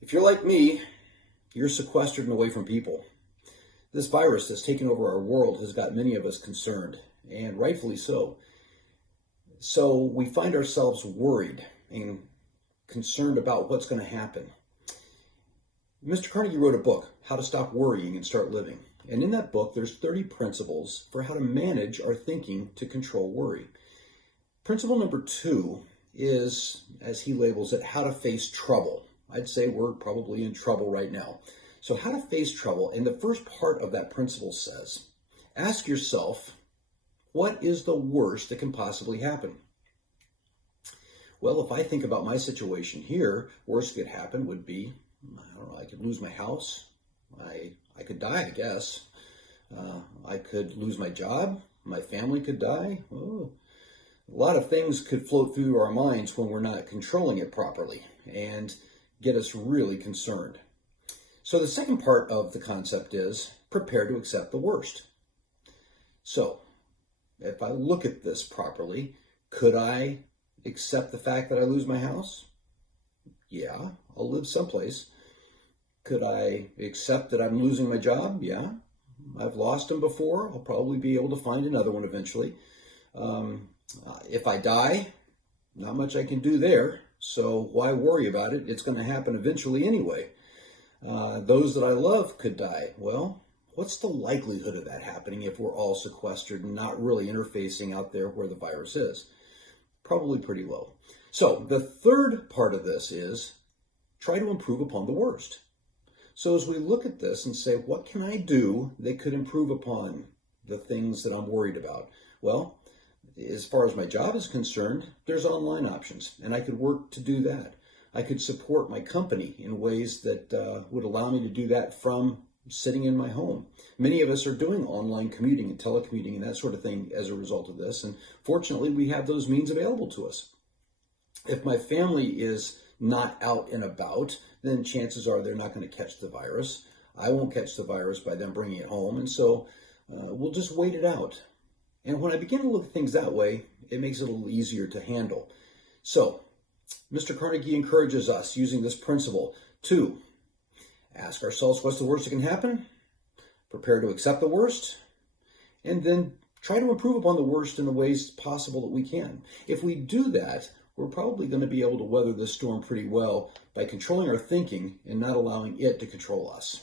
If you're like me, you're sequestered and away from people. This virus that's taken over our world has got many of us concerned, and rightfully so. So we find ourselves worried and concerned about what's going to happen. Mr. Carnegie wrote a book, How to Stop Worrying and Start Living. And in that book, there's 30 principles for how to manage our thinking to control worry. Principle number 2 is, as he labels it, how to face trouble. I'd say we're probably in trouble right now. So how to face trouble, and the first part of that principle says, ask yourself, what is the worst that can possibly happen? Well, if I think about my situation here, worst that could happen would be, I don't know, I could lose my house. I could die, I guess. I could lose my job. My family could die. Oh, a lot of things could float through our minds when we're not controlling it properly and get us really concerned. So the second part of the concept is prepare to accept the worst. So if I look at this properly, could I accept the fact that I lose my house? Yeah, I'll live someplace. Could I accept that I'm losing my job? Yeah, I've lost them before. I'll probably be able to find another one eventually. If I die, not much I can do there. So why worry about it? It's going to happen eventually anyway. Those that I love could die. Well, what's the likelihood of that happening if we're all sequestered and not really interfacing out there where the virus is? Probably pretty low. So the third part of this is try to improve upon the worst. So as we look at this and say, what can I do that could improve upon the things that I'm worried about? Well, as far as my job is concerned, there's online options, and I could work to do that. I could support my company in ways that would allow me to do that from sitting in my home. Many of us are doing online commuting and telecommuting and that sort of thing as a result of this, and fortunately we have those means available to us. If my family is not out and about, then chances are they're not going to catch the virus. I won't catch the virus by them bringing it home, and so we'll just wait it out. And when I begin to look at things that way, it makes it a little easier to handle. So, Mr. Carnegie encourages us, using this principle, to ask ourselves what's the worst that can happen, prepare to accept the worst, and then try to improve upon the worst in the ways possible that we can. If we do that, we're probably going to be able to weather this storm pretty well by controlling our thinking and not allowing it to control us.